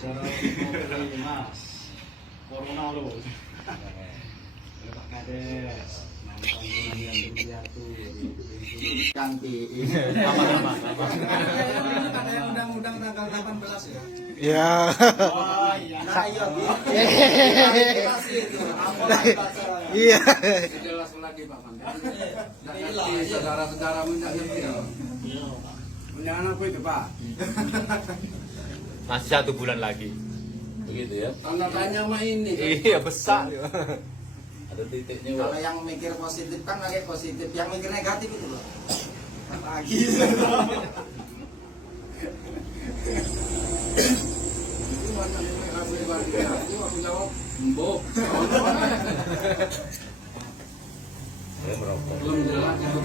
Cara ngobrol Mas. Corona loh. Pak Kades. Nonton yang lihat tuh. Cantik. Apa? Ada yang undang-undang tanggal 18 ya? Ya. Oh iya. Ayo. Iya. Jelas lagi Pak Mandi. Saudara-saudara minta ngerti. Jangan apa itu Pak? Masih 1 bulan lagi. Begitu ya. Tanda tanya mah ini. Iya besar. Ada titiknya. Kalau yang mikir positif kan lagi positif, yang mikir negatif itu loh. Lagi. Itu mana yang aku pribadi aku jawab, "Mbok." Saya merokok. Belum jelas itu.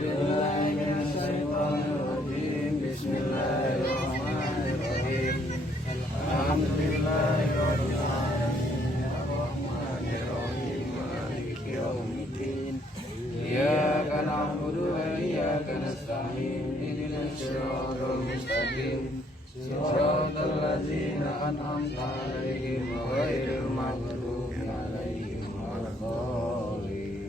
billahi minasyaitonir rajim. Bismillahirrahmanirrahim. Alhamdulillahirabbil alamin. Arrahmanirrahim. Maliki yaumiddin. Iyyaka na'budu wa iyyaka nasta'in. Ihdinas siratal mustaqim. Siratal ladzina an'amta 'alaihim ghairil maghdubi 'alaihim waladdallin.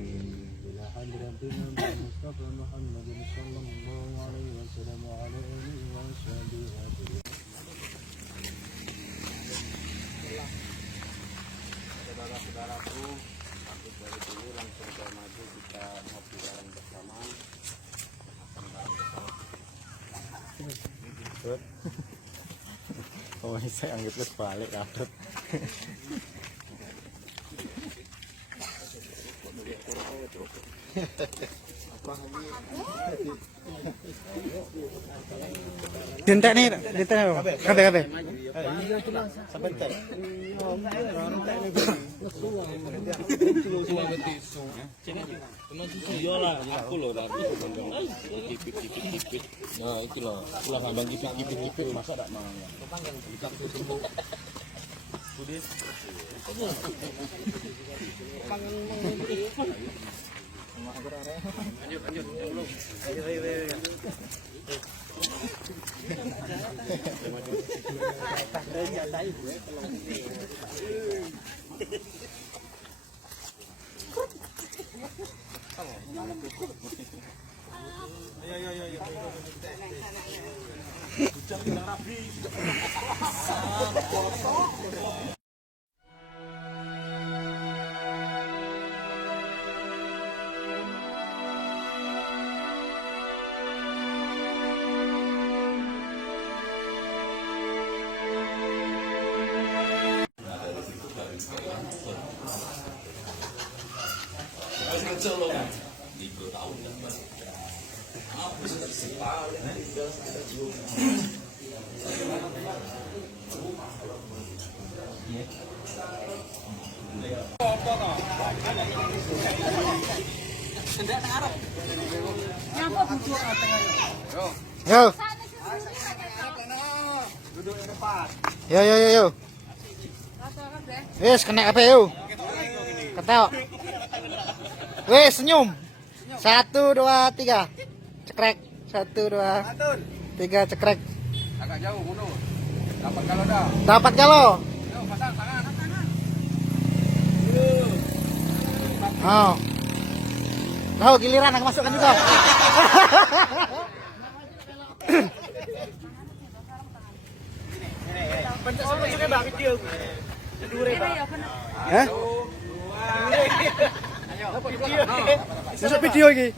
Saudara-saudaraku, habis dari sini langsung ke maju kita ngopi bareng bersama. Makan bareng bersama. Oh, saya anggap terus balik Abdul. Dintek nih, dintek nih. Kate. Sebentar. Aku loh tadi kipit. Nah, itu loh. Pulang abang kipit. Masa tak mau. Yo. Yo. Wes kena apa yo? Ketok. Wes senyum. 1 2 3. Cekrek. 1 2 3 cekrek. Agak jauh mundur. Dapat kalau dah. Dapat kalau. Yuk, pasang tangan. Oh. Tahu giliran aku masukkan juga. Hah? Masuk video lagi.